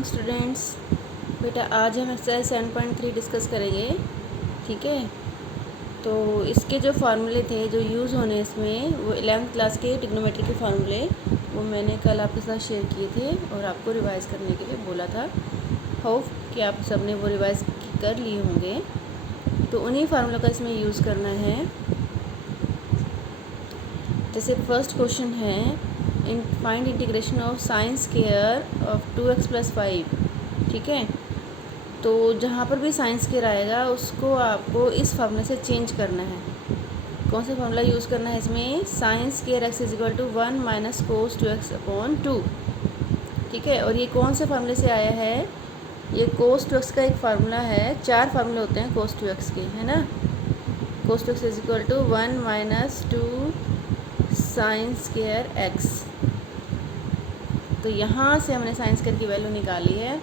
Morning students. बेटा आज हम एक्सरसाइज 7.3 डिस्कस करेंगे। ठीक है, तो इसके जो फार्मूले थे जो यूज़ होने इसमें वो 11th क्लास के ट्रिग्नोमेट्री के फार्मूले वो मैंने कल आपके साथ शेयर किए थे और आपको रिवाइज़ करने के लिए बोला था। होप कि आप सबने वो रिवाइज़ कर लिए होंगे। तो उन्हीं फार्मूलों का इसमें यूज़ करना है। जैसे फर्स्ट क्वेश्चन है find integration of sine square of 2x + 5। ठीक है, तो जहाँ पर भी साइन स्क्वायर आएगा उसको आपको इस फार्मूले से चेंज करना है। कौन सा फार्मूला यूज़ करना है इसमें? Sine square x = 1 - cos 2x/2। ठीक है, और ये कौन से फार्मूले से आया है? ये cos 2x का एक फार्मूला है। 4 फार्मूले होते हैं cos 2x के, है ना। cos 2x = 1 - 2 sine square x। तो यहाँ से हमने साइन स्क्वायर की वैल्यू निकाली है।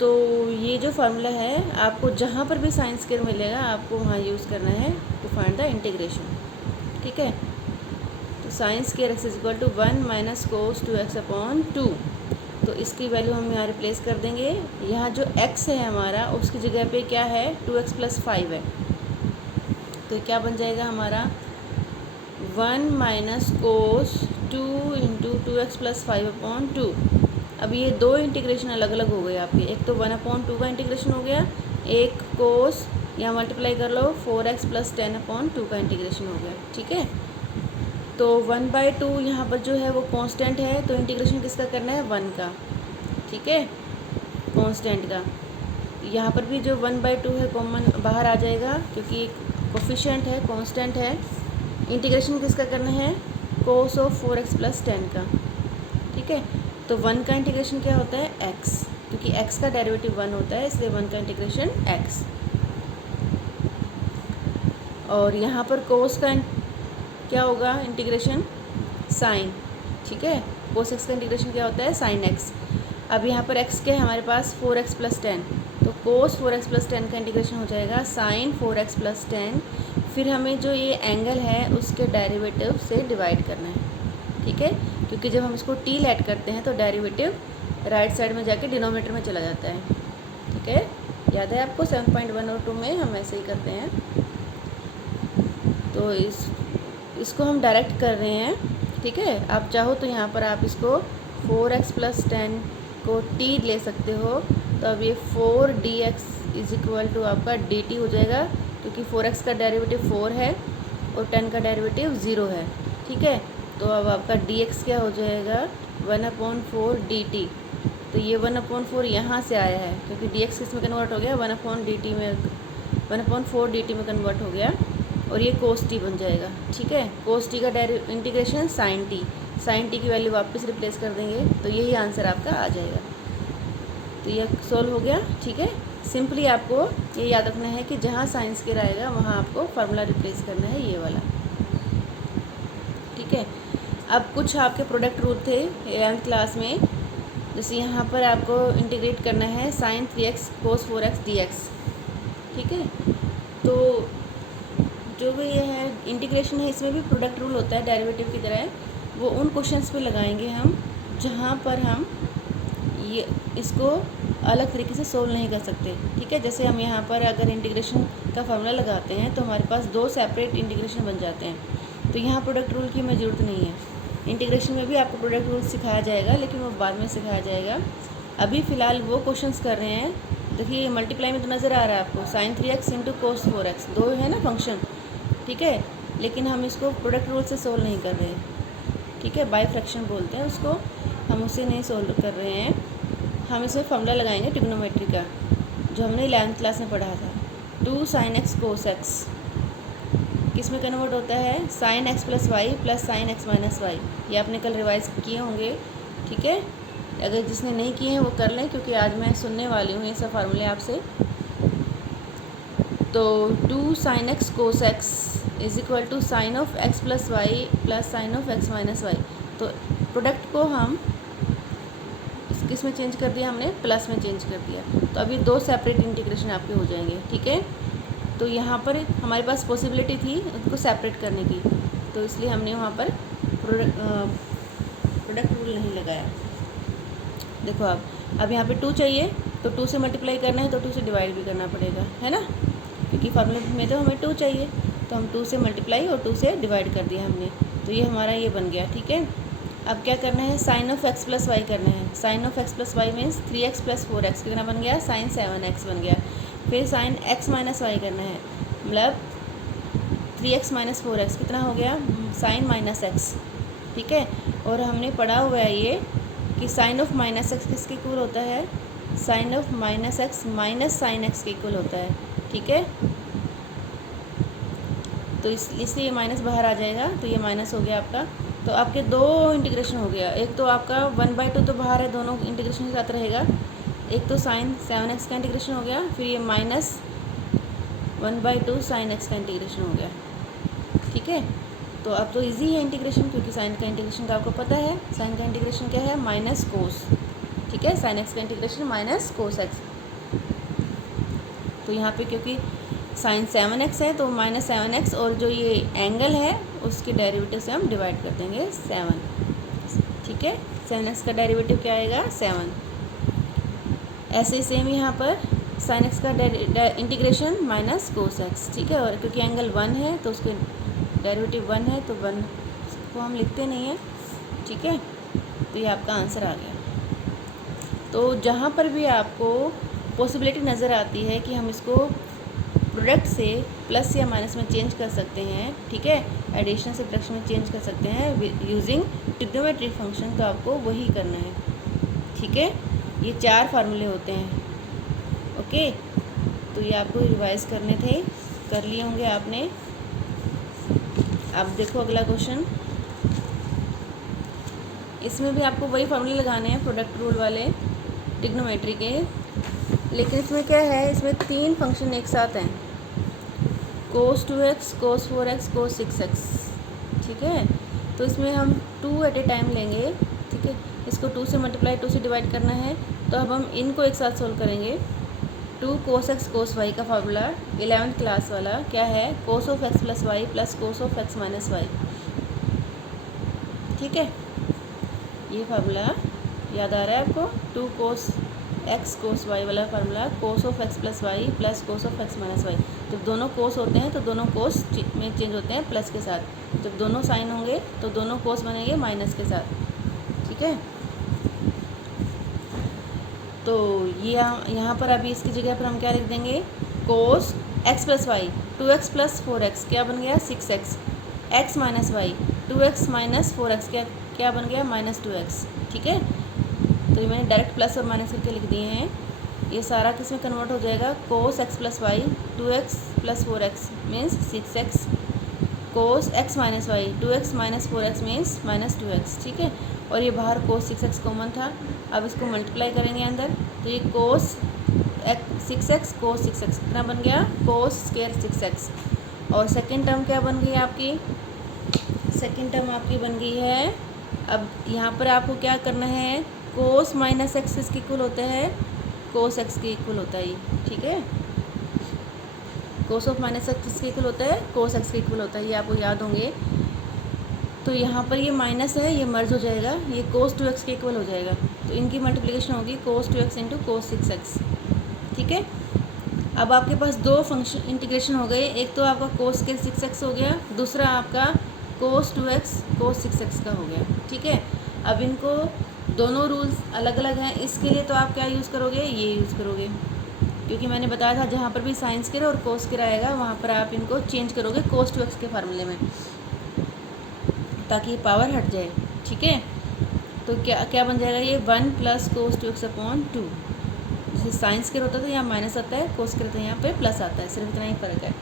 तो ये जो फार्मूला है आपको जहाँ पर भी साइन स्क्वायर मिलेगा आपको वहाँ यूज़ करना है टू फाइंड द इंटीग्रेशन। ठीक है, तो sine square x = 1 - cos 2x/2। तो इसकी वैल्यू हम यहाँ रिप्लेस कर देंगे। यहाँ जो x है हमारा उसकी जगह पे क्या है? 2x + 5 है। तो क्या बन जाएगा हमारा? 1 - cos 2 × 2x + 5/2। अब ये दो इंटीग्रेशन अलग अलग हो गए आपके। एक तो 1/2 का इंटीग्रेशन हो गया, एक कोस यहाँ मल्टीप्लाई कर लो 4x + 10/2 का इंटीग्रेशन हो गया। ठीक है, तो 1/2 यहाँ पर जो है वो कांस्टेंट है, तो इंटीग्रेशन किसका करना है? 1 का। ठीक है, कांस्टेंट का। यहाँ पर भी जो 1/2 है कॉमन बाहर आ जाएगा क्योंकि एक कोफिशिएंट है, कांस्टेंट है। इंटीग्रेशन किसका करना है? कोस ऑफ 4x + 10 का। ठीक है, तो 1 का इंटीग्रेशन क्या होता है? x, क्योंकि x का डेरिवेटिव 1 होता है इसलिए 1 का इंटीग्रेशन x। और यहाँ पर कोस का क्या होगा इंटीग्रेशन? साइन। ठीक है, कोस x का इंटीग्रेशन क्या होता है? Sine x। अब यहाँ पर x क्या है हमारे पास? 4x + 10। तो कोस 4x + 10 का इंटीग्रेशन हो जाएगा साइन 4x + 10। फिर हमें जो ये एंगल है उसके डेरिवेटिव से डिवाइड करना है। ठीक है, क्योंकि जब हम इसको t ऐड करते हैं तो डेरिवेटिव राइट साइड में जाके डिनोमिनेटर में चला जाता है। ठीक है, याद है आपको 7.1 और 2 में हम ऐसे ही करते हैं। तो इसको हम डायरेक्ट कर रहे हैं। ठीक है, आप चाहो तो यहाँ पर आप इसको 4x + 10 को t ले सकते हो। तो अब ये 4dx = आपका dt हो जाएगा, क्योंकि 4x का डेरिवेटिव 4 है और 10 का डेरिवेटिव 0 है। ठीक है, तो अब आपका dx क्या हो जाएगा? 1/4 dt। तो ये 1/4 यहाँ से आया है क्योंकि dx किस में कन्वर्ट हो गया? 1/dt में, 1/4 dt में कन्वर्ट हो गया और ये cos t बन जाएगा। ठीक है, cos t का integration sin t। sin t की वैल्यू वापस रिप्लेस कर देंगे तो यही आंसर आपका आ जाएगा। तो ये सॉल्व हो गया। ठीक है, सिंपली आपको ये याद रखना है कि जहाँ साइन स्क्वायर आएगा वहाँ आपको फार्मूला रिप्लेस करना है ये वाला। ठीक है, अब कुछ आपके प्रोडक्ट रूल थे 11th क्लास में। जैसे यहाँ पर आपको इंटीग्रेट करना है sin 3x cos 4x dx। ठीक है, तो जो भी ये है इंटीग्रेशन है इसमें भी प्रोडक्ट रूल होता है डेरिवेटिव की तरह। वो उन क्वेश्चंस पे लगाएंगे हम जहाँ पर हम ये इसको अलग तरीके से सोल्व नहीं कर सकते। ठीक है, जैसे हम यहाँ पर अगर इंटीग्रेशन का फार्मूला लगाते हैं तो हमारे पास 2 सेपरेट इंटीग्रेशन बन जाते हैं। तो यहाँ प्रोडक्ट रूल की हमें ज़रूरत नहीं है। इंटीग्रेशन में भी आपको प्रोडक्ट रूल सिखाया जाएगा लेकिन वो बाद में सिखाया जाएगा। अभी फ़िलहाल वो क्वेश्चंस कर रहे हैं। देखिए मल्टीप्लाई में तो नज़र आ रहा है आपको sin 3x × cos 4x, 2 है ना फंक्शन। ठीक है, लेकिन हम इसको प्रोडक्ट रूल से सोल्व नहीं कर रहे हैं। ठीक है, बाय फ्रैक्शन बोलते हैं उसको, हम उसे नहीं सोल्व कर रहे हैं। हम इसमें फार्मूला लगाएंगे ट्रिग्नोमेट्री का जो हमने 11th क्लास में पढ़ा था। 2 sin x cos x किस में कन्वर्ट होता है? sin x + y + sin x - y। ये आपने कल रिवाइज किए होंगे। ठीक है, अगर जिसने नहीं किए हैं वो कर लें क्योंकि आज मैं सुनने वाली हूँ ये सब फार्मूले आपसे। तो 2 sin x cos x = sin of x + y + sin of x - y। तो प्रोडक्ट को हम किस में चेंज कर दिया? हमने प्लस में चेंज कर दिया। तो अभी 2 सेपरेट इंटीग्रेशन आपके हो जाएंगे। ठीक है, तो यहाँ पर हमारे पास पॉसिबिलिटी थी उनको सेपरेट करने की, तो इसलिए हमने वहाँ पर प्रोडक्ट रूल नहीं लगाया। देखो आप, अब यहाँ पे 2 चाहिए तो 2 से मल्टीप्लाई करना है तो 2 से डिवाइड भी करना पड़ेगा, है ना, क्योंकि फार्मूले में तो हमें 2 चाहिए, तो हम 2 से मल्टीप्लाई और 2 से डिवाइड कर दिया हमने, तो ये हमारा ये बन गया। ठीक है, अब क्या करना है, sine of x plus y करना है। Sine of x plus y means 3x plus 4x कितना बन गया, साइन 7x बन गया। फिर साइन x माइनस वाई करना है, मतलब 3x माइनस 4x कितना हो गया, साइन माइनस एक्स। ठीक है, और हमने पढ़ा हुआ है ये कि साइन ऑफ माइनस एक्स किसके इक्वल होता है, sine of minus x minus sine x के इक्वल होता है। ठीक है, तो इसलिए ये माइनस बाहर आ जाएगा, तो ये माइनस हो गया आपका। तो आपके 2 इंटीग्रेशन हो गया, एक तो आपका 1/2 तो बाहर है, दोनों इंटीग्रेशन के साथ रहेगा। एक तो साइन 7x का इंटीग्रेशन हो गया, फिर ये माइनस 1/2 साइन x का इंटीग्रेशन हो गया। ठीक है, तो अब तो इजी है इंटीग्रेशन, क्योंकि साइन का इंटीग्रेशन का आपको पता है, साइन का इंटीग्रेशन क्या है, माइनस कोस। ठीक है, साइन x का इंटीग्रेशन माइनस कोस x। तो यहाँ पे क्योंकि साइन 7x है तो माइनस 7x, और जो ये एंगल है उसके डेरिवेटिव से हम डिवाइड कर देंगे 7। ठीक है, 7x का डेरिवेटिव क्या आएगा, 7। ऐसे ही सेम यहाँ पर साइन x का इंटीग्रेशन माइनस कोस x। ठीक है, और क्योंकि एंगल 1 है तो उसके डेरिवेटिव 1 है, तो 1 को हम लिखते नहीं हैं। ठीक है, तो ये आपका आंसर आ गया। तो जहाँ पर भी आपको पॉसिबिलिटी नज़र आती है कि हम इसको प्रोडक्ट से प्लस या माइनस में चेंज कर सकते हैं, ठीक है, एडिशन से सब्ट्रैक्शन में चेंज कर सकते हैं यूजिंग ट्रिग्नोमेट्रिक फंक्शन, तो आपको वही करना है। ठीक है, ये 4 फार्मूले होते हैं। ओके, तो ये आपको रिवाइज करने थे, कर लिए होंगे आपने। अब देखो अगला क्वेश्चन, इसमें भी आपको वही फार्मूले लगाने हैं प्रोडक्ट रूल वाले ट्रिग्नोमेट्री के, लेकिन इसमें क्या है, इसमें 3 फंक्शन एक साथ हैं, cos 2x, cos 4x, cos 6x। ठीक है, तो इसमें हम 2 एट ए टाइम लेंगे। ठीक है, इसको 2 से मल्टीप्लाई 2 से डिवाइड करना है, तो अब हम इनको एक साथ सोल्व करेंगे। 2 cos x cos y का फार्मूला 11th क्लास वाला क्या है, cos of x plus y plus cos of x minus y. ठीक है, ये फार्मूला याद आ रहा है आपको, 2 cos x cos y वाला formula cos of x plus y plus cos of x minus y. जब दोनों कोस होते हैं तो दोनों कोस में चेंज होते हैं प्लस के साथ, जब दोनों साइन होंगे तो दोनों कोस बनेंगे माइनस के साथ। ठीक है, तो ये यहाँ पर अभी इसकी जगह पर हम क्या लिख देंगे, cos x plus y 2x plus 4x क्या बन गया, 6x, x minus y 2x minus 4x क्या बन गया, माइनस 2x। ठीक है, तो ये मैंने डायरेक्ट प्लस और माइनस करके लिख दिए हैं। ये सारा किस में कन्वर्ट हो जाएगा, cos x plus y 2x plus 4x means 6x, cos x minus y 2x minus 4x means minus 2x। ठीक है, और ये बाहर कोस 6x कॉमन था, अब इसको मल्टीप्लाई करेंगे अंदर, तो ये कोस 6x कोस 6x कितना बन गया, कोस स्क्वायर 6x। और सेकेंड टर्म क्या बन गई आपकी, सेकेंड टर्म आपकी बन गई है, अब यहाँ पर आपको क्या करना है, कोस माइनस एक्स किसके इक्वल होता है, कोस एक्स के इक्वल होता है। ठीक है, कोस ऑफ माइनस एक्स किसके इक्वल होता है, कोस एक्स के इक्वल होता है, ये आपको याद होंगे। तो यहाँ पर ये माइनस है, ये मर्ज हो जाएगा, ये कोस 2x के इक्वल हो जाएगा, तो इनकी मल्टीप्लिकेशन होगी कोस 2x इंटू कोस 6x। ठीक है, अब आपके पास 2 फंक्शन इंटीग्रेशन हो गए, एक तो आपका कोस के 6x हो गया, दूसरा आपका कोस 2x कोस 6x का हो गया। ठीक है, अब इनको दोनों रूल्स अलग अलग हैं, इसके लिए तो आप क्या यूज़ करोगे, ये यूज़ करोगे, क्योंकि मैंने बताया था जहाँ पर भी साइन स्क्वायर और कोस स्क्वायर आएगा वहाँ पर आप इनको चेंज करोगे कोस 2x के फार्मूले में, ताकि पावर हट जाए। ठीक है, तो क्या क्या बन जाएगा, ये 1 प्लस कोस 2x अपॉन 2। जैसे साइन स्क्वायर होता है तो यहाँ माइनस आता है, कोस स्क्वायर तो यहाँ पे प्लस आता है, सिर्फ इतना ही फ़र्क है।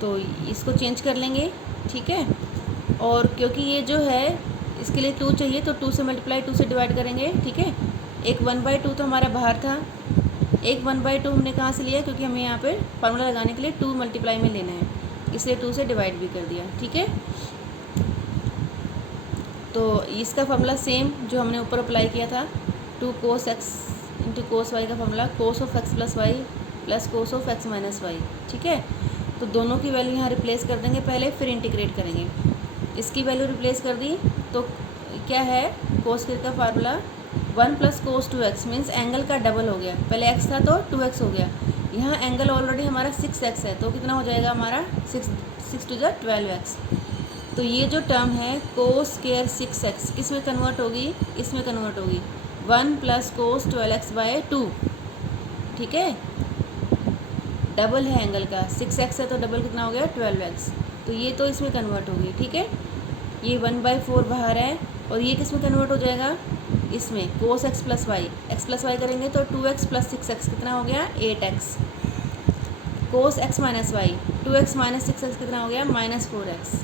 तो इसको चेंज कर लेंगे। ठीक है, और क्योंकि ये जो है इसके लिए 2 चाहिए तो 2 से मल्टीप्लाई 2 से डिवाइड करेंगे। ठीक है, एक 1/2 तो हमारा बाहर था, एक 1/2 हमने कहाँ से लिया, क्योंकि हमें यहाँ पे फार्मूला लगाने के लिए 2 मल्टीप्लाई में लेना है, इसलिए 2 से डिवाइड भी कर दिया। ठीक है, तो इसका फार्मूला सेम जो हमने ऊपर अप्लाई किया था, 2 cos x into cos y का formula cos of x plus y plus cos of x minus y. ठीक है, तो दोनों की वैल्यू यहाँ रिप्लेस कर देंगे पहले, फिर इंटीग्रेट करेंगे। इसकी वैल्यू रिप्लेस कर दी तो क्या है, कोस स्क्वायर का formula 1 plus cos 2x means angle का डबल हो गया, पहले x था तो 2x हो गया, यहाँ एंगल ऑलरेडी हमारा 6x है तो कितना हो जाएगा हमारा 6 टू द 12x। तो ये जो टर्म है कोस स्क्वायर 6x किस में कन्वर्ट होगी, इसमें कन्वर्ट होगी 1 प्लस कोस 12x बाय 2, ठीक है, डबल है एंगल का, 6x है तो डबल कितना हो गया 12x, तो ये तो इसमें कन्वर्ट होगी, ठीक है। ये 1/4 बाहर है और ये किस में कन्वर्ट हो जाएगा, इसमें cos x plus y, x plus y करेंगे तो 2x प्लस 6x कितना हो गया 8x, cos x minus y 2x minus 6x कितना हो गया -4x,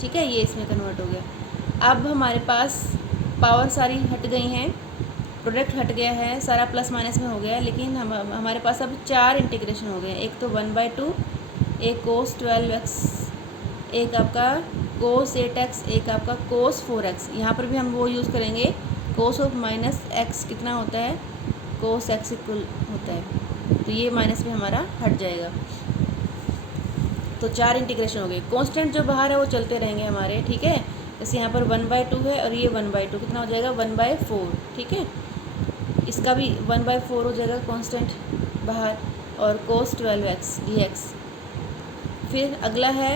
ठीक है, ये इसमें कन्वर्ट हो गया। अब हमारे पास पावर सारी हट गई हैं, प्रोडक्ट हट गया है, सारा प्लस माइनस में हो गया है, लेकिन हमारे पास अब 4 इंटीग्रेशन हो गए, एक तो 1/2, एक कोस 12x, एक आपका कोस 8x, एक आपका कोस 4x, यहाँ पर भी हम वो यूज़ करेंगे कोस ऑफ माइनस x कितना होता है, कोस x इक्वल होता है, तो ये माइनस भी हमारा हट जाएगा। तो 4 इंटीग्रेशन हो गए, कांस्टेंट जो बाहर है वो चलते रहेंगे हमारे, ठीक है। जैसे यहाँ पर 1/2 है और ये 1/2 कितना हो जाएगा 1/4, ठीक है, इसका भी 1/4 हो जाएगा कांस्टेंट बाहर, और कोस 12x dx। फिर अगला है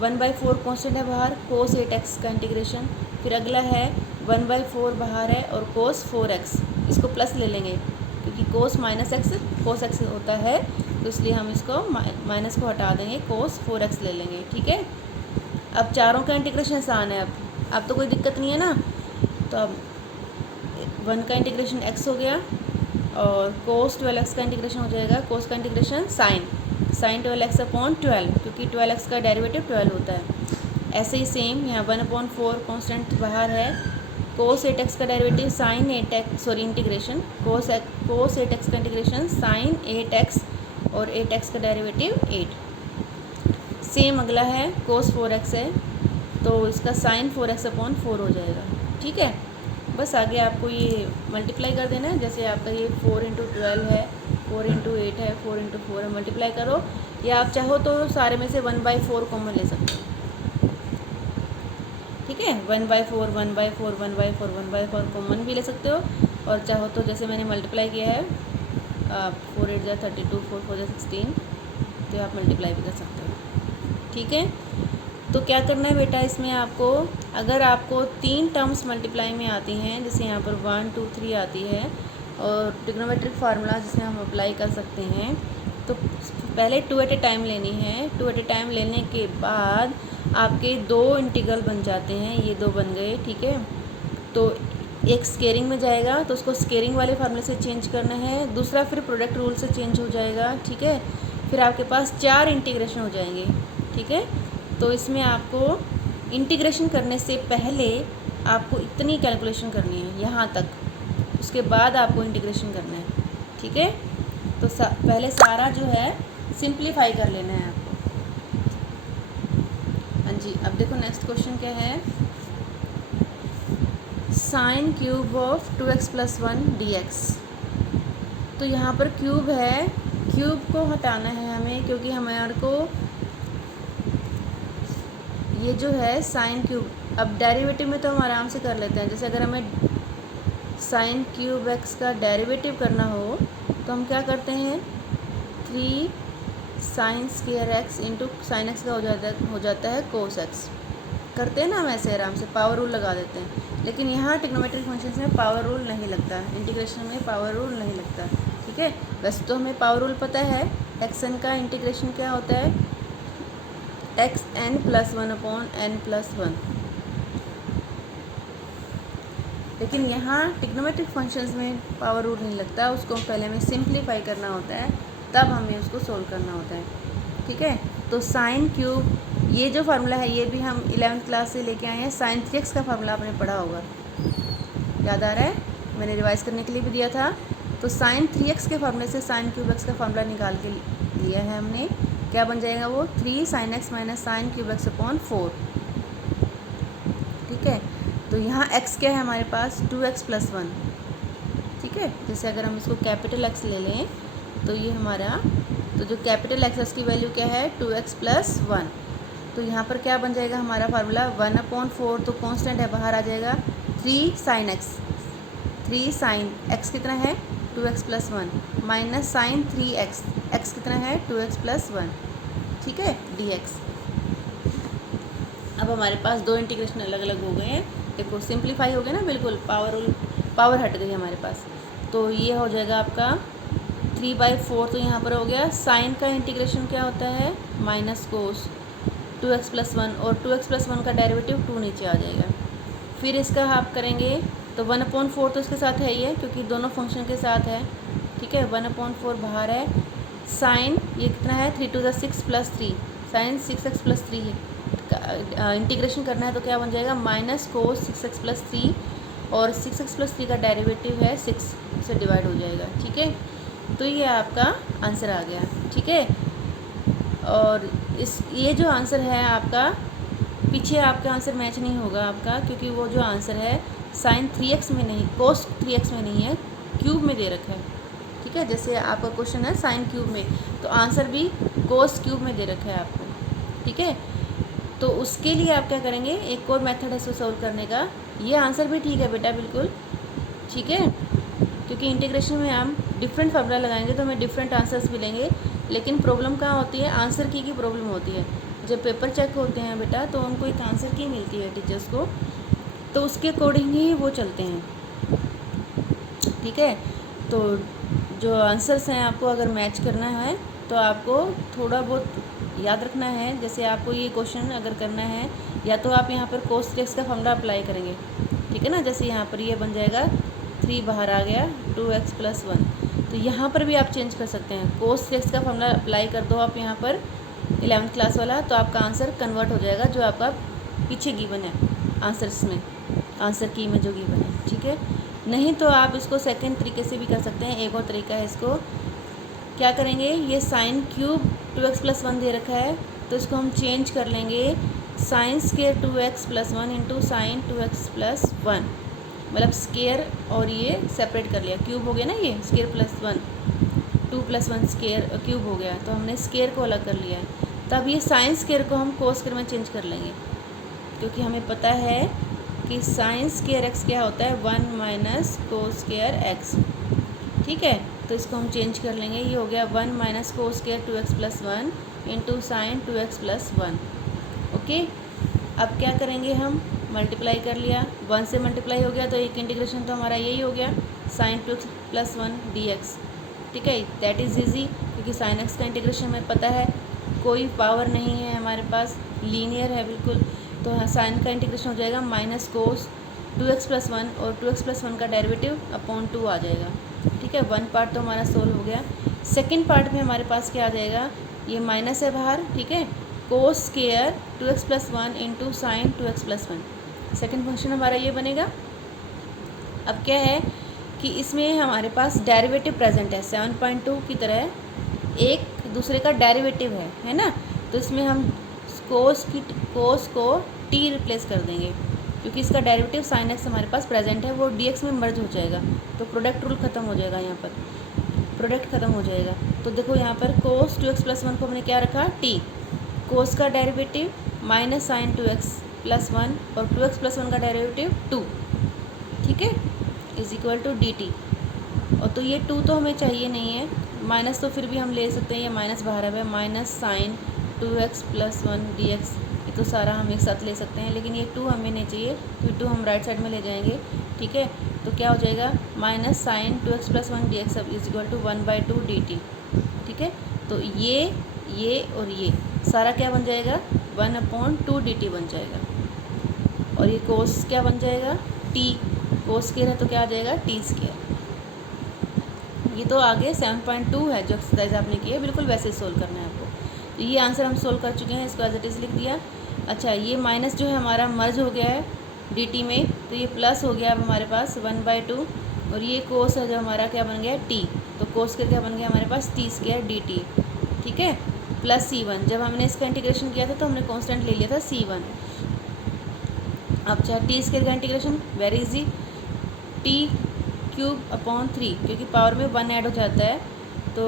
1/4 कांस्टेंट है बाहर, कोस 8x का इंटीग्रेशन। फिर अगला है 1/4 बाहर है और कोस 4x, इसको प्लस ले लेंगे क्योंकि कोस माइनस एक्स कोस एक्स होता है, तो इसलिए हम इसको माइनस को हटा देंगे, कोस 4x ले लेंगे, ठीक है। अब चारों का इंटीग्रेशन आसान है, अब तो कोई दिक्कत नहीं है ना। तो अब 1 का इंटीग्रेशन x हो गया और कोस 12x का इंटीग्रेशन हो जाएगा, कोस का इंटीग्रेशन साइन 12x अपॉन 12, क्योंकि 12x का डेरिवेटिव 12 होता है। ऐसे ही सेम यहाँ 1/4 कांस्टेंट बाहर है, कोस 8x का derivative sine 8x, sorry integration cos 8x का इंटीग्रेशन साइन 8x और 8x का डेरिवेटिव 8। सेम अगला है कोस 4x है तो इसका साइन 4x अपॉन 4 हो जाएगा, ठीक है। बस आगे आपको ये मल्टीप्लाई कर देना है, जैसे आपका ये 4 × 12 है, 4 × 8 है, 4 × 4 है, मल्टीप्लाई करो, या आप चाहो तो सारे में से 1/4 कॉमन ले सकते हो, ठीक है। 1/4 1/4 1/4 1/4 कॉमन भी ले सकते हो, और चाहो तो जैसे मैंने मल्टीप्लाई किया है 4 8 जा 32, 4 4 जा 16, तो आप मल्टीप्लाई भी कर सकते हो, ठीक है। तो क्या करना है बेटा, इसमें आपको अगर आपको 3 टर्म्स मल्टीप्लाई में आती हैं, जैसे यहाँ पर 1 2 3 आती है, और ट्रिग्नोमेट्रिक फार्मूला जिसमें हम अप्लाई कर सकते हैं, तो पहले 2 एट ए टाइम लेनी है। 2 एट ए टाइम लेने के बाद आपके 2 इंटीग्रल बन जाते हैं, ये 2 बन गए, ठीक है। तो एक स्केयरिंग में जाएगा तो उसको स्केयरिंग वाले फार्मूले से चेंज करना है, दूसरा फिर प्रोडक्ट रूल से चेंज हो जाएगा, ठीक है। फिर आपके पास 4 इंटीग्रेशन हो जाएंगे, ठीक है। तो इसमें आपको इंटीग्रेशन करने से पहले आपको इतनी कैलकुलेशन करनी है यहाँ तक, उसके बाद आपको इंटीग्रेशन करना है, ठीक है। तो पहले सारा जो है सिंप्लीफाई कर लेना है आपको। हाँ जी, अब देखो नेक्स्ट क्वेश्चन क्या है, sine cube of 2x + 1 dx। तो यहाँ पर क्यूब है, क्यूब को हटाना है हमें, क्योंकि हमारे को ये जो है साइन क्यूब, अब डेरिवेटिव में तो हम आराम से कर लेते हैं। जैसे अगर हमें साइन क्यूब x का डेरिवेटिव करना हो तो हम क्या करते हैं, 3 sine square x into sine x का हो जाता है कोस x, करते हैं ना हम ऐसे आराम से, पावर रूल लगा देते हैं। लेकिन यहाँ ट्रिग्नोमेट्रिक फंक्शंस में पावर रूल नहीं लगता, इंटीग्रेशन में पावर रूल नहीं लगता, ठीक है। वैसे तो हमें पावर रूल पता है, एक्स का इंटीग्रेशन क्या होता है, xn + 1 अपॉन n + 1। लेकिन यहाँ ट्रिग्नोमेट्रिक फंक्शंस में पावर रूल नहीं लगता, उसको पहले हमें सिंप्लीफाई करना होता है, तब हमें उसको सोल्व करना होता है, ठीक है। तो साइन क्यूब, ये जो फार्मूला है ये भी हम 11th क्लास से लेके आए हैं। साइन 3x का फार्मूला आपने पढ़ा होगा, याद आ रहा है, मैंने रिवाइज़ करने के लिए भी दिया था। तो साइन 3x के फार्मूले से साइन क्यूब x का फार्मूला निकाल के लिया है हमने, क्या बन जाएगा वो 3 sin x - sin cube x upon 4, ठीक है। तो यहाँ x क्या है हमारे पास 2x + 1, ठीक है। जैसे अगर हम इसको कैपिटल X ले लें तो ये हमारा, तो जो कैपिटल X की वैल्यू क्या है 2x + 1, तो यहाँ पर क्या बन जाएगा हमारा फार्मूला 1/4, तो कांस्टेंट है बाहर आ जाएगा 3 sin x 3 साइन एक्स कितना है 2x plus 1 minus sign 3x x कितना है 2x प्लस 1, ठीक है, dx। अब हमारे पास दो इंटीग्रेशन अलग अलग हो गए हैं, देखो सिंप्लीफाई हो गया ना, बिल्कुल पावर हट गई हमारे पास। तो ये हो जाएगा आपका 3/4, तो यहाँ पर हो गया साइन का इंटीग्रेशन क्या होता है माइनस कोस 2x प्लस 1, और 2x प्लस 1 का डेरिवेटिव 2 नीचे आ जाएगा। फिर इसका हाफ करेंगे तो 1/4 तो इसके साथ है ही है क्योंकि दोनों फंक्शन के साथ है, ठीक है, 1/4 बाहर है। साइन ये कितना है 3 to the 6 plus 3, sine 6x plus 3 है, इंटीग्रेशन करना है तो क्या बन जाएगा माइनस कोस 6x प्लस 3, और 6x प्लस 3 का डेरिवेटिव है 6 से डिवाइड हो जाएगा, ठीक है। तो ये आपका आंसर आ गया, ठीक है। और ये जो आंसर है आपका, पीछे आपका आंसर मैच नहीं होगा आपका, क्योंकि वो जो आंसर है साइन 3x में नहीं, कोस 3x में नहीं है, क्यूब में दे रखा है, ठीक है। जैसे आपका क्वेश्चन है साइन क्यूब में, तो आंसर भी कोस क्यूब में दे रखा है आपको, ठीक है। तो उसके लिए आप क्या करेंगे, एक और मेथड है इसको सॉल्व करने का। ये आंसर भी ठीक है बेटा, बिल्कुल ठीक है, क्योंकि इंटीग्रेशन में हम डिफरेंट फार्मूला लगाएंगे तो हमें डिफरेंट आंसर्स मिलेंगे। लेकिन प्रॉब्लम कहाँ होती है, आंसर की प्रॉब्लम होती है। जब पेपर चेक होते हैं बेटा तो उनको एक आंसर की मिलती है टीचर्स को, तो उसके अकॉर्डिंग ही वो चलते हैं, ठीक है। तो जो आंसर्स हैं आपको अगर मैच करना है तो आपको थोड़ा बहुत याद रखना है। जैसे आपको ये क्वेश्चन अगर करना है, या तो आप यहाँ पर कोस 3x का फॉर्मूला अप्लाई करेंगे, ठीक है ना। जैसे यहाँ पर ये बन जाएगा 3 बाहर आ गया 2x प्लस 1, तो यहाँ पर भी आप चेंज कर सकते हैं। कोस 3x का फॉर्मूला अप्लाई कर दो आप यहाँ पर 11th क्लास वाला, तो आपका आंसर कन्वर्ट हो जाएगा जो आपका पीछे गिवन है आंसर्स में, आंसर की में जो गिवन है, ठीक है। नहीं तो आप इसको सेकंड तरीके से भी कर सकते हैं। एक और तरीका है, इसको क्या करेंगे, ये साइन क्यूब 2x प्लस 1 दे रखा है, तो इसको हम चेंज कर लेंगे sine square 2x plus 1 into sine 2x plus 1, मतलब स्केयर और ये सेपरेट कर लिया, क्यूब हो गया ना, ये square plus 1 2 plus 1 square cube हो गया, तो हमने स्केयर को अलग कर लिया है। तब ये साइन स्केयर को हम कोस स्केयर में चेंज कर लेंगे, क्योंकि हमें पता है कि साइन स्केयर एक्स क्या होता है 1 माइनस कोस स्केयर एक्स, ठीक है। तो इसको हम चेंज कर लेंगे, ये हो गया 1 minus cos square 2x plus 1 into sine 2x plus 1, okay. अब क्या करेंगे, हम मल्टीप्लाई कर लिया, 1 से मल्टीप्लाई हो गया तो एक इंटीग्रेशन तो हमारा यही हो गया साइन 2x प्लस 1 dx, ठीक है। दैट इज़ ईजी, क्योंकि साइन एक्स का इंटीग्रेशन हमें पता है, कोई पावर नहीं है हमारे पास, लीनियर है बिल्कुल। तो साइन का इंटीग्रेशन हो जाएगा माइनस कोस 2x प्लस 1, और 2x प्लस 1 का डेरिवेटिव अपॉन 2 आ जाएगा, ठीक है। 1 पार्ट तो हमारा सोल्व हो गया। सेकंड पार्ट में हमारे पास क्या आ जाएगा, ये माइनस है बाहर, ठीक है, cos square 2x plus 1 into sine 2x plus 1, second function हमारा ये बनेगा। अब क्या है कि इसमें हमारे पास डेरिवेटिव प्रेजेंट है, 7.2 की तरह एक दूसरे का डेरिवेटिव है ना। तो इसमें हम कोस को t रिप्लेस कर देंगे, क्योंकि इसका डेरिवेटिव साइन एक्स हमारे पास प्रेजेंट है, वो dx में मर्ज हो जाएगा, तो प्रोडक्ट रूल ख़त्म हो जाएगा, यहाँ पर प्रोडक्ट ख़त्म हो जाएगा। तो देखो यहाँ पर कोस 2x प्लस 1 को हमने क्या रखा t, कोस का derivative minus sine 2x plus 1 और 2x प्लस 1 का डेरिवेटिव 2, ठीक है, इज इक्वल टू dt। और तो ये 2 तो हमें चाहिए नहीं है, माइनस तो फिर भी हम ले सकते हैं, ये माइनस बाहर है, minus sine 2x plus 1 dx, ये तो सारा हम एक साथ ले सकते हैं, लेकिन ये 2 हमें नहीं चाहिए, तो 2 हम राइट साइड में ले जाएंगे, ठीक है। तो क्या हो जाएगा minus sine 2x plus 1 dx अब इज इक्वल टू 1/2 dt, ठीक है। तो ये और ये सारा क्या बन जाएगा 1/2 dt बन जाएगा, और ये कोस क्या बन जाएगा t, कोस स्केयर है तो क्या आ जाएगा t स्केयर। ये तो आगे 7.2 है जो एक्सरसाइज आपने की है, बिल्कुल वैसे ही सोल्व करना है आपको। तो ये आंसर हम सोल्व कर चुके हैं, इसको एज इट इज़ लिख दिया। अच्छा, ये माइनस जो है हमारा मर्ज हो गया है dt में, तो ये प्लस हो गया अब हमारे पास 1/2, और ये कोस है जो हमारा क्या बन गया t, तो कोस स्केयर क्या बन गया हमारे पास t स्केयर dt, ठीक है, प्लस c1। जब हमने इसका इंटीग्रेशन किया था तो हमने कॉन्स्टेंट ले लिया था c1। अब चाहे टी स्केयर का integration very easy, T cube upon 3, क्योंकि पावर में 1 ऐड हो जाता है, तो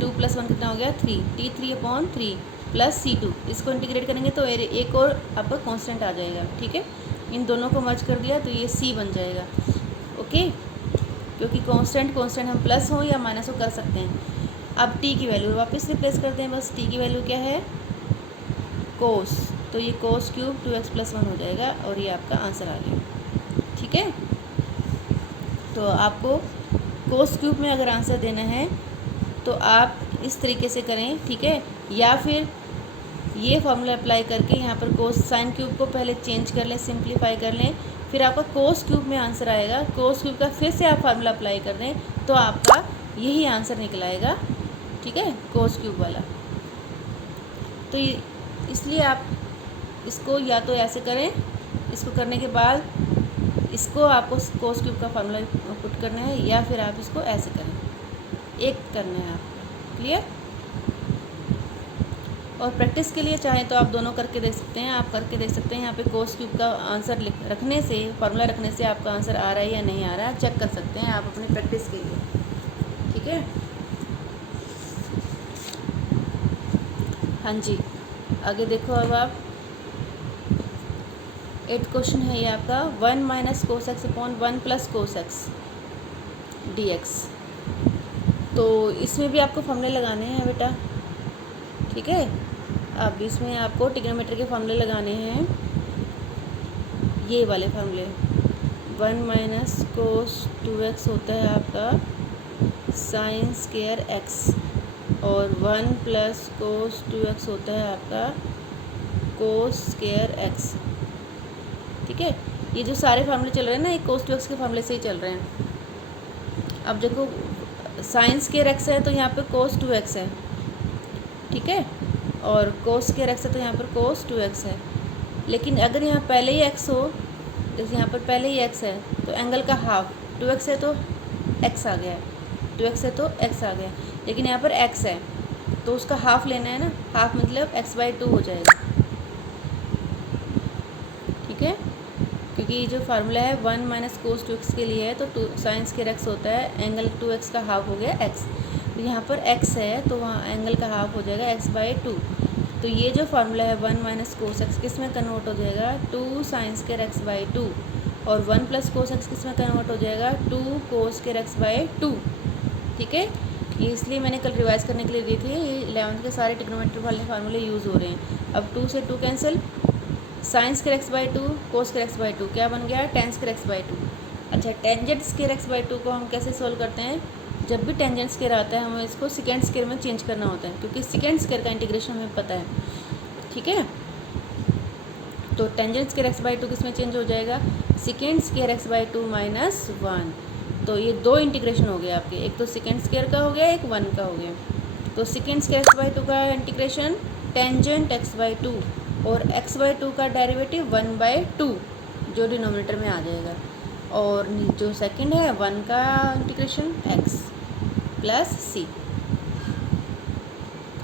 2 प्लस 1 कितना हो गया 3, टी 3 अपॉन 3 प्लस c2, इसको इंटीग्रेट करेंगे तो एक और आपका कांस्टेंट आ जाएगा, ठीक है। इन दोनों को मर्ज कर दिया तो ये c बन जाएगा, ओके। क्योंकि कांस्टेंट हम प्लस हो या माइनस हो कर सकते हैं। अब टी की वैल्यू वापस रिप्लेस करते हैं, बस टी की वैल्यू क्या है, कोस, तो ये कोस क्यूब 2x + 1 हो जाएगा और ये आपका आंसर आ गया। ठीक है, तो आपको कोस क्यूब में अगर आंसर देना है तो आप इस तरीके से करें, ठीक है, या फिर ये फॉर्मूला अप्लाई करके यहाँ पर कोस साइन क्यूब को पहले चेंज कर लें, सिंप्लीफाई कर लें, फिर आपका कोस क्यूब में आंसर आएगा, कोस क्यूब का फिर से आप फार्मूला अप्लाई कर दें तो आपका यही आंसर निकल आएगा। ठीक है, कोस क्यूब वाला। तो इसलिए आप इसको या तो ऐसे करें, इसको करने के बाद इसको आपको कोस क्यूब का फार्मूला पुट करना है, या फिर आप इसको ऐसे करें, एक करना है आपको। क्लियर? और प्रैक्टिस के लिए चाहें तो आप दोनों करके देख सकते हैं, आप करके देख सकते हैं। यहाँ पे कोस क्यूब का आंसर रखने से, फार्मूला रखने से आपका आंसर आ रहा है या नहीं आ रहा है, चेक कर सकते हैं आप अपनी प्रैक्टिस के लिए। ठीक है, हाँ जी, आगे देखो। अब आप 8 क्वेश्चन है ये आपका, 1 - cos x / 1 + cos x dx। तो इसमें भी आपको फॉर्मूले लगाने हैं बेटा। ठीक है, अब इसमें आपको ट्रिग्नोमेट्री के फॉर्मूले लगाने हैं, ये वाले फार्मूले। 1 - cos 2x होता है आपका sin स्क्वायर x, और 1 + cos 2x होता है आपका cos स्क्वायर x। ठीक है, ये जो सारे फार्मूले चल रहे हैं ना, ये cos 2x के फार्मूले से ही चल रहे हैं। अब देखो sin स्क्वायर x है तो यहाँ पे cos 2x है, ठीक है, और cos स्क्वायर x है तो यहाँ पर cos 2x है। लेकिन अगर यहाँ पहले ही x हो, जैसे यहाँ पर पहले ही x है तो एंगल का हाफ, 2x है तो x आ गया, 2x है तो x आ गया, लेकिन यहाँ पर x है तो उसका हाफ लेना है ना, हाफ मतलब x/2 हो जाएगा। ठीक है, क्योंकि ये जो फार्मूला है 1 - cos 2x के लिए है, तो sin स्क्वायर x होता है, एंगल 2x का हाफ हो गया x, तो यहाँ पर x है तो वहाँ एंगल का हाफ हो जाएगा x/2। तो ये जो फार्मूला है 1 - cos x किस में कन्वर्ट हो जाएगा, 2 sin स्क्वायर x/2, और 1 + cos x किस में कन्वर्ट हो जाएगा, 2 cos स्क्वायर x/2। ठीक है, ये इसलिए मैंने कल रिवाइज करने के लिए दी थी, ये 11th के सारे ट्रिग्नोमेट्री वाले फार्मूले यूज़ हो रहे हैं। अब 2 से 2 cancel, sin square x/2 cos square x/2 क्या बन गया, tan स्क्वायर x/2। अच्छा, टेंजेंट स्क्वायर x/2 को हम कैसे सोल्व करते हैं, जब भी टेंजेंट स्क्वायर आता है हमें इसको सेकेंड स्क्वायर में चेंज करना होता है, क्योंकि सेकेंड स्क्वायर का इंटीग्रेशन हमें पता है। ठीक है, तो टेंजेंट स्क्वायर x/2 किस में चेंज हो जाएगा, सेकेंड स्क्वायर x/2 - 1। तो ये दो इंटीग्रेशन हो गए आपके, एक तो सेकेंड स्क्वायर का हो गया, एक 1 का हो गया। तो सेकेंड स्क्वायर x/2 का इंटीग्रेशन टेंजेंट x/2, और x/2 का डेरिवेटिव 1/2 जो डिनोमिनेटर में आ जाएगा, और जो सेकंड है 1 का इंटीग्रेशन x + c।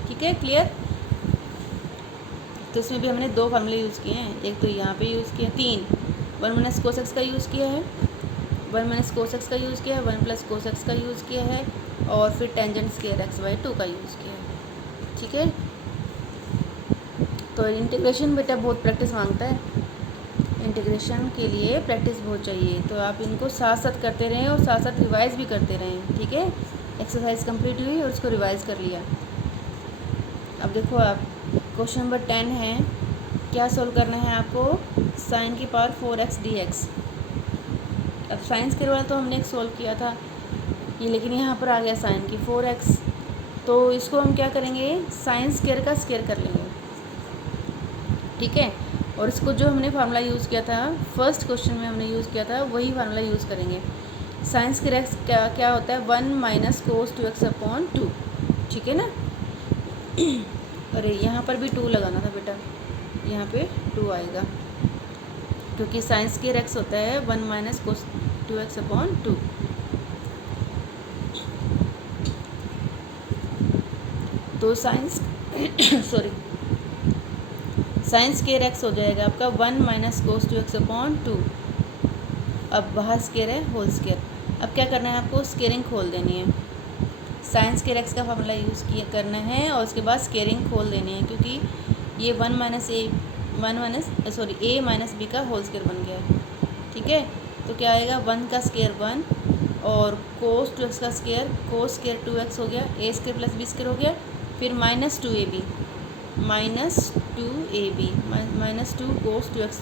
ठीक है, क्लियर? तो इसमें भी हमने दो फार्मूले यूज़ किए हैं, एक तो यहाँ पे यूज़ किया, 3 1 - cos x का यूज़ किया है, 1 - cos x का यूज़ किया है, 1 + cos x का यूज़ किया है, और फिर टेंजेंट स्क्वायर x/2 का यूज़ किया है। ठीक है, तो इंटीग्रेशन बेटा बहुत प्रैक्टिस मांगता है, इंटीग्रेशन के लिए प्रैक्टिस बहुत चाहिए, तो आप इनको साथ साथ करते रहें और साथ साथ रिवाइज़ भी करते रहें। ठीक है, एक्सरसाइज कंप्लीट हुई और उसको रिवाइज़ कर लिया। अब देखो आप क्वेश्चन नंबर 10 है, क्या सोल्व करना है आपको, sin की पावर 4x dx। अब साइन स्क्वायर वाला तो हमने एक सोल्व किया था ये, लेकिन यहाँ पर आ गया sin की 4x, तो इसको हम क्या करेंगे, sin स्क्वायर का स्क्वायर कर लेंगे। ठीक है, और इसको जो हमने फार्मूला यूज़ किया था फर्स्ट क्वेश्चन में हमने यूज़ किया था, वही फार्मूला यूज़ करेंगे। sin स्क्वायर x क्या होता है, 1 - cos 2x/2। ठीक है ना, अरे यहाँ पर भी 2 लगाना था बेटा, यहाँ पे 2 आएगा, क्योंकि sin स्क्वायर x होता है 1 - cos 2x/2। तो साइंस sin स्क्वायर x हो जाएगा आपका 1 - cos 2x/2। अब बाहर स्क्वायर है, होल स्क्वायर। अब क्या करना है आपको, स्क्वायरिंग खोल देनी है, sin स्क्वायर x का फार्मूला यूज़ करना है, और उसके बाद स्क्वायरिंग खोल देनी है, क्योंकि ये a - b का होल स्क्वायर बन गया। ठीक है, तो क्या आएगा, 1 का स्क्वायर 1, और कोस 2x का स्क्वायर, कोस स्क्वायर 2x हो गया, ए स्क्वायर प्लस बी स्क्वायर हो गया, फिर माइनस 2ab माइनस 2 कोस 2x,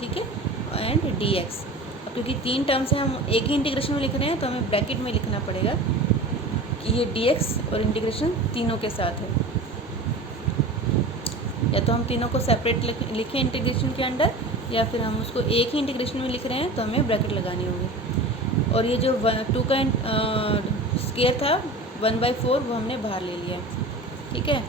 ठीक है, एंड dx। अब क्योंकि 3 टर्म्स हैं, हम एक ही इंटीग्रेशन में लिख रहे हैं तो हमें ब्रैकेट में लिखना पड़ेगा कि ये dx और इंटीग्रेशन तीनों के साथ है। या तो हम तीनों को सेपरेट लिखें इंटीग्रेशन के अंडर, या फिर हम उसको एक ही इंटीग्रेशन में लिख रहे हैं तो हमें ब्रैकेट लगानी होगी। और ये जो 2 का स्क्वायर था 1/4 वो हमने बाहर ले लिया, ठीक है।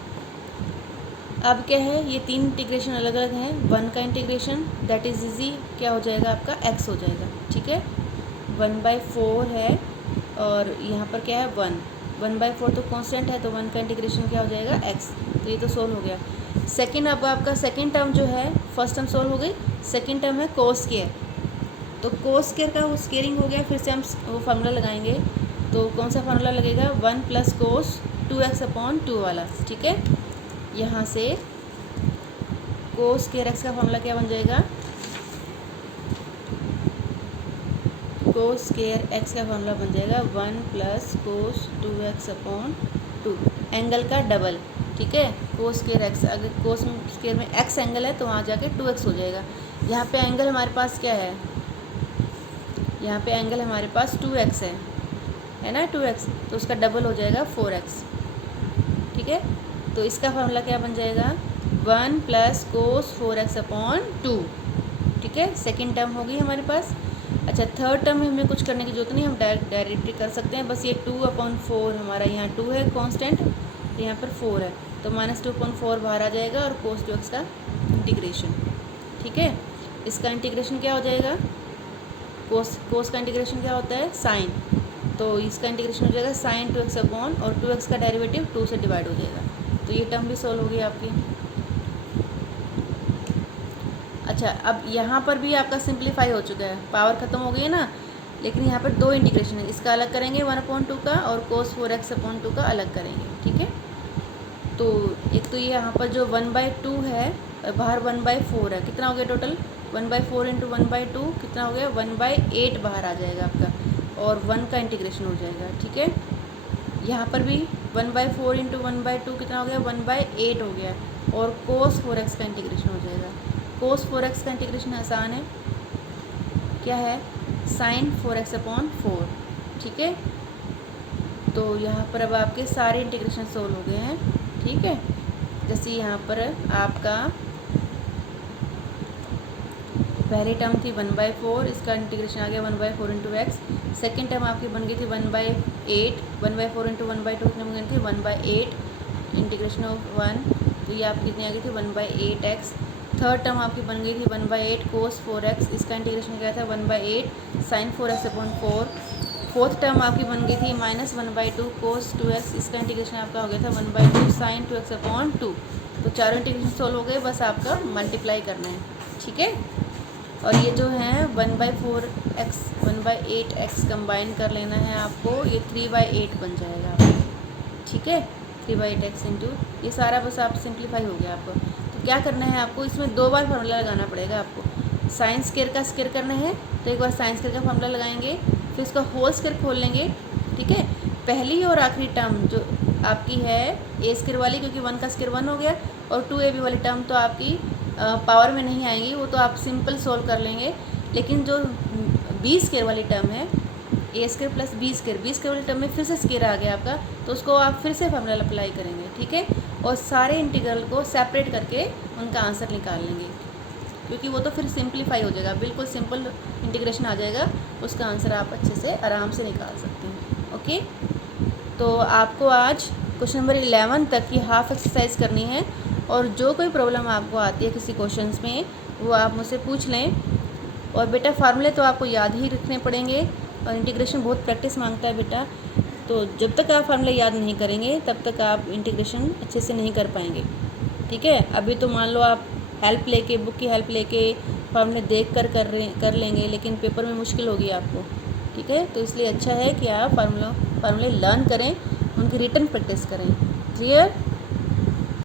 अब क्या है, ये 3 इंटीग्रेशन अलग अलग हैं। 1 का इंटीग्रेशन दैट इज़ इजी क्या हो जाएगा आपका, x हो जाएगा, ठीक है। 1/4 है और यहाँ पर क्या है 1/4 तो कांस्टेंट है, तो 1 का इंटीग्रेशन क्या हो जाएगा x। तो ये तो सोल्व हो गया। सेकंड, अब आपका सेकंड टर्म जो है, फर्स्ट टर्म सोल्व हो गई, सेकंड टर्म है कोस स्क्वायर। तो कोस स्क्वायर का वो स्क्वेयरिंग हो गया, फिर से हम वो फार्मूला लगाएंगे। तो कौन सा फार्मूला लगेगा, 1 + कोस 2x/2 वाला, ठीक है। यहाँ से कोस स्क्वायर x का फार्मूला क्या बन जाएगा, कोस स्क्वायर x का फार्मूला बन जाएगा 1 + कोस 2x/2, एंगल का डबल, ठीक है। कोस स्क्वायर x, अगर कोस स्क्वायर में x एंगल है तो वहाँ जाके 2x हो जाएगा। यहाँ पे एंगल हमारे पास क्या है, यहाँ पे एंगल हमारे पास 2x है ना, 2x, तो उसका डबल हो जाएगा 4x, ठीक है। तो इसका फार्मूला क्या बन जाएगा, 1 + कोस 4x/2, ठीक है। सेकंड टर्म हो गई हमारे पास। अच्छा, थर्ड टर्म में हमें कुछ करने की जरूरत नहीं, हम डायरेक्टली कर सकते हैं। बस ये 2/4 हमारा यहाँ 2 है कांस्टेंट, यहाँ पर 4 है, तो -2/4 बाहर आ जाएगा और कोस 2x का इंटीग्रेशन, ठीक है। इसका इंटीग्रेशन क्या हो जाएगा, कोस का इंटीग्रेशन क्या होता है, साइन, तो इसका इंटीग्रेशन हो जाएगा sin 2x/ और 2x का डेरिवेटिव 2 से डिवाइड हो जाएगा। तो ये टर्म भी सॉल्व हो गई आपकी। अच्छा, अब यहाँ पर भी आपका सिंप्लीफाई हो चुका है, पावर ख़त्म हो गई है ना, लेकिन यहाँ पर 2 इंटीग्रेशन है, इसका अलग करेंगे 1/2 का, और कोस 4x/2 का अलग करेंगे, ठीक है। तो एक तो ये यहाँ पर जो 1/2 है, बाहर 1/4 है, कितना हो गया टोटल, 1/4 × 1/2 कितना हो गया, 1/8 बाहर आ जाएगा आपका, और 1 का इंटीग्रेशन हो जाएगा, ठीक है। यहाँ पर भी 1/4 × 1/2 कितना हो गया, 1/8 हो गया, और कोस 4x का इंटीग्रेशन हो जाएगा। कोस 4x का इंटीग्रेशन आसान है, क्या है, sin 4x/4, ठीक है। तो यहाँ पर अब आपके सारे इंटीग्रेशन सोल्व हो गए हैं, ठीक है। जैसे यहाँ पर आपका पहली टर्म थी 1/4, इसका इंटीग्रेशन आ गया 1/4 × x। सेकेंड टर्म आपकी बन गई थी 1/8, 1/4 × 1/2 कितनी बन गई थी 1/8, इंटीग्रेशन ऑफ 1, तो ये आपकी कितनी आ गई थी 1/8x। थर्ड टर्म आपकी बन गई थी 1/8 कोस 4x, इसका इंटीग्रेशन क्या था 1/8 sin 4x/4। फोर्थ टर्म आपकी बन गई थी -1/2 कोस 2x, इसका इंटीग्रेशन आपका हो गया था 1/2 sin 2x/2। तो चारों इंटीग्रेशन सोल्व हो गए, बस आपका मल्टीप्लाई करना है, ठीक है। और ये जो है 1/4x 1/8x कंबाइन कर लेना है आपको, ये 3/8 बन जाएगा आपको, ठीक है। 3/8x इंटू ये सारा बस आप सिंप्लीफाई हो गया आपको। तो क्या करना है आपको, इसमें 2 बार फार्मूला लगाना पड़ेगा आपको। साइन स्क्वायर का स्क्वायर करना है तो एक बार साइन स्क्वायर का फार्मूला लगाएंगे, फिर उसका होल स्क्वायर खोल लेंगे, ठीक है। पहली और आखिरी टर्म जो आपकी है ए स्क्वायर वाली, क्योंकि 1 का स्क्वायर 1 हो गया, और 2ab वाली टर्म तो आपकी पावर में नहीं आएंगी, वो तो आप सिंपल सोल्व कर लेंगे। लेकिन जो बी स्क्वायर वाली टर्म है, ए स्क्वायर प्लस बी स्क्वायर वाली टर्म में फिर से स्क्वायर आ गया आपका, तो उसको आप फिर से फार्मूला अप्लाई करेंगे, ठीक है। और सारे इंटीग्रल को सेपरेट करके उनका आंसर निकाल लेंगे, क्योंकि वो तो फिर सिंप्लीफाई हो जाएगा, बिल्कुल सिंपल इंटीग्रेशन आ जाएगा, उसका आंसर आप अच्छे से आराम से निकाल सकते हैं, ओके। तो आपको आज क्वेश्चन नंबर 11 तक की हाफ एक्सरसाइज करनी है, और जो कोई प्रॉब्लम आपको आती है किसी क्वेश्चंस में वो आप मुझसे पूछ लें। और बेटा फार्मूले तो आपको याद ही रखने पड़ेंगे, और इंटीग्रेशन बहुत प्रैक्टिस मांगता है बेटा, तो जब तक आप फार्मूले याद नहीं करेंगे तब तक आप इंटीग्रेशन अच्छे से नहीं कर पाएंगे, ठीक है। अभी तो मान लो आप हेल्प लेके, बुक की हेल्प लेके फार्मूले देख कर लेंगे, लेकिन पेपर में मुश्किल होगी आपको, ठीक है। तो इसलिए अच्छा है कि आप फार्मूले लर्न करें, उनकी रिटन प्रैक्टिस करें, क्लियर।